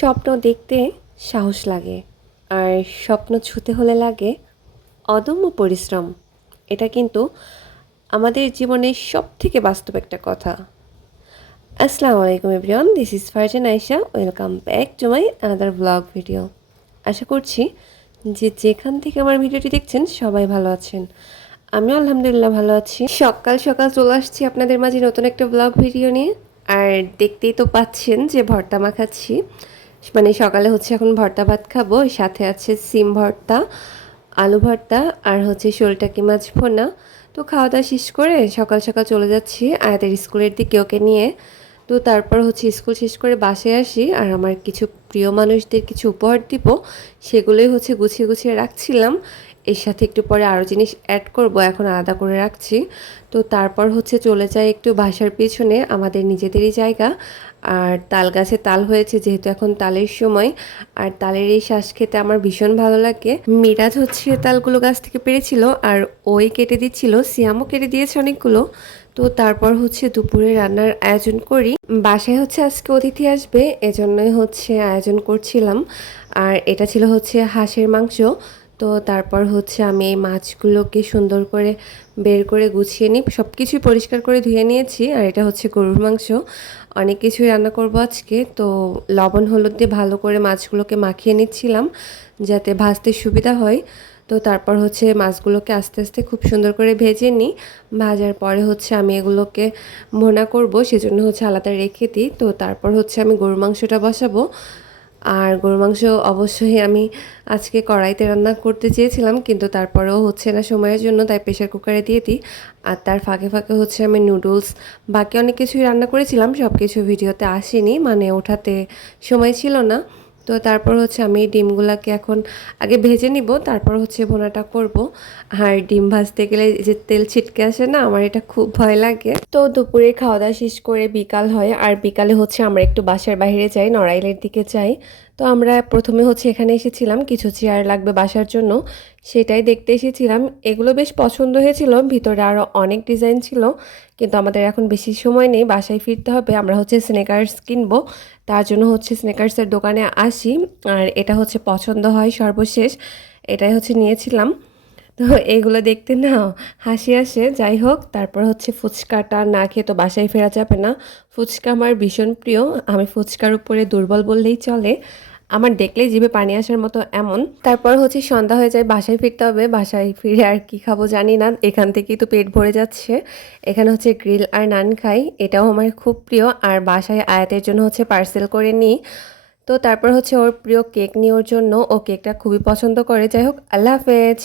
স্বপ্ন দেখতে সাহস লাগে, আর স্বপ্ন ছুঁতে হলে লাগে অদম্য পরিশ্রম। এটা কিন্তু আমাদের জীবনের সবথেকে বাস্তব একটা কথা। আসসালামু আলাইকুম everyone, this is Farzan Ayesha. Welcome back to my another blog video. আশা করছি যে যেখান থেকে আমার ভিডিওটি দেখছেন সবাই ভালো আছেন। আমিও আলহামদুলিল্লাহ ভালো আছি। সকাল সকাল চলে আসছি আপনাদের মাঝে নতুন একটা ব্লগ ভিডিও নিয়ে। আর দেখতেই তো পাচ্ছেন যে ভর্তা মাখাচ্ছি, মানে সকালে হচ্ছে এখন ভর্তা ভাত খাবো, সাথে আছে সিম ভর্তা, আলু ভর্তা, আর হচ্ছে শোলটাকি মাছ ভোনা। তো খাওয়া দাওয়া শেষ করে সকাল সকাল চলে যাচ্ছি আয়াতের স্কুলের দিকে ওকে নিয়ে। তো তারপর হচ্ছে স্কুল শেষ করে বাসায় আসি, আর আমার কিছু প্রিয় মানুষদের কিছু উপহার দিব, সেগুলোই হচ্ছে গুছিয়ে গুছিয়ে রাখছিলাম। এর সাথে একটু পরে আরও জিনিস অ্যাড করব, এখন আলাদা করে রাখছি। তো তারপর হচ্ছে চলে যায় একটু বাসার পেছনে, আমাদের নিজেদেরই জায়গা। আর তাল গাছে তাল হয়েছে, যেহেতু এখন তালের সময়, আর তালের এই শ্বাস খেতে আমার ভীষণ ভালো লাগে। মিরাজ হচ্ছে তালগুলো গাছ থেকে পেরেছিল, আর ওই কেটে দিচ্ছিল, সিয়ামও কেটে দিয়েছে অনেকগুলো। তো তারপর হচ্ছে দুপুরে রান্নার আয়োজন করি। বাসায় হচ্ছে আজকে অতিথি আসবে, এজন্যই হচ্ছে আয়োজন করছিলাম। আর এটা ছিল হচ্ছে হাঁসের মাংস। তো তারপর হচ্ছে আমি এই মাছগুলোকে সুন্দর করে বের করে গুছিয়ে নিই, সব কিছুই পরিষ্কার করে ধুয়ে নিয়েছি। আর এটা হচ্ছে গরুর মাংস, অনেক কিছুই রান্না করব আজকে। তো লবণ হলুদ দিয়ে ভালো করে মাছগুলোকে মাখিয়ে নিচ্ছিলাম যাতে ভাজতে সুবিধা হয়। তো তারপর হচ্ছে মাছগুলোকে আস্তে আস্তে খুব সুন্দর করে ভেজে নিই। ভাজার পরে হচ্ছে আমি এগুলোকে ভুনা করব, সেজন্য হচ্ছে আলাদা রেখে দিই। তো তারপর হচ্ছে আমি গরুর মাংসটা বসাবো। আর গরুর মাংস অবশ্যই আমি আজকে কড়াইতে রান্না করতে চেয়েছিলাম, কিন্তু তারপরেও হচ্ছে না সময়ের জন্য, তাই প্রেশার কুকারে দিয়ে দিই। আর তার ফাঁকে ফাঁকে হচ্ছে আমি নুডলস, বাকি অনেক কিছুই রান্না করেছিলাম, সব কিছু ভিডিওতে আসেনি, মানে ওঠাতে সময় ছিল না। তো তারপর হচ্ছে আমি ডিমগুলোকে এখন আগে ভেজে নিব, তারপর হচ্ছে ভুনাটা করব। আর ডিম ভাজতে গেলে যে তেল ছিটকে আসে না, আমার এটা খুব ভয় লাগে। তো দুপুরে খাওয়া দাওয়া শেষ করে বিকাল হয়, আর বিকালে হচ্ছে আমরা একটু বাসার বাইরে যাই, নড়াইলের দিকে যাই। তো আমরা প্রথমে হচ্ছে এখানে এসেছিলাম, কিছু চেয়ার লাগবে বাসার জন্য, সেটাই দেখতে এসেছিলাম। এগুলো বেশ পছন্দ হয়েছিল, ভিতরে আরও অনেক ডিজাইন ছিল, কিন্তু আমাদের এখন বেশি সময় নেই, বাসায় ফিরতে হবে। আমরা হচ্ছে স্নেকার্স কিনবো, তার জন্য হচ্ছে স্নেকার্সের দোকানে আসি। আর এটা হচ্ছে পছন্দ হয় সর্বশেষ, এটাই হচ্ছে নিয়েছিলাম। তো এগুলো দেখতে না হাসি আসে। যাই হোক, তারপর হচ্ছে ফুচকাটা না খেয়ে তো বাসায় ফেরা যাবে না। ফুচকা আমার ভীষণ প্রিয়, আমি ফুচকার উপরে দুর্বল বললেই চলে, আমার দেখলেই জিভে পানি আসার মতো এমন। তারপর হচ্ছে সন্ধ্যা হয়ে যায়, বাসায় ফিরতে হবে। বাসায় ফিরে আর কি খাবো জানি না, এখান থেকেই তো পেট ভরে যাচ্ছে। এখানে হচ্ছে গ্রিল আর নান খাই, এটাও আমার খুব প্রিয়। আর বাসায় আয়াতের জন্য হচ্ছে পার্সেল করে নিই। তো তারপর হচ্ছে ওর প্রিয় কেক নিয়ে ওর জন্য, ও কেকটা খুবই পছন্দ করে। যাই হোক, আল্লাহ হাফেজ।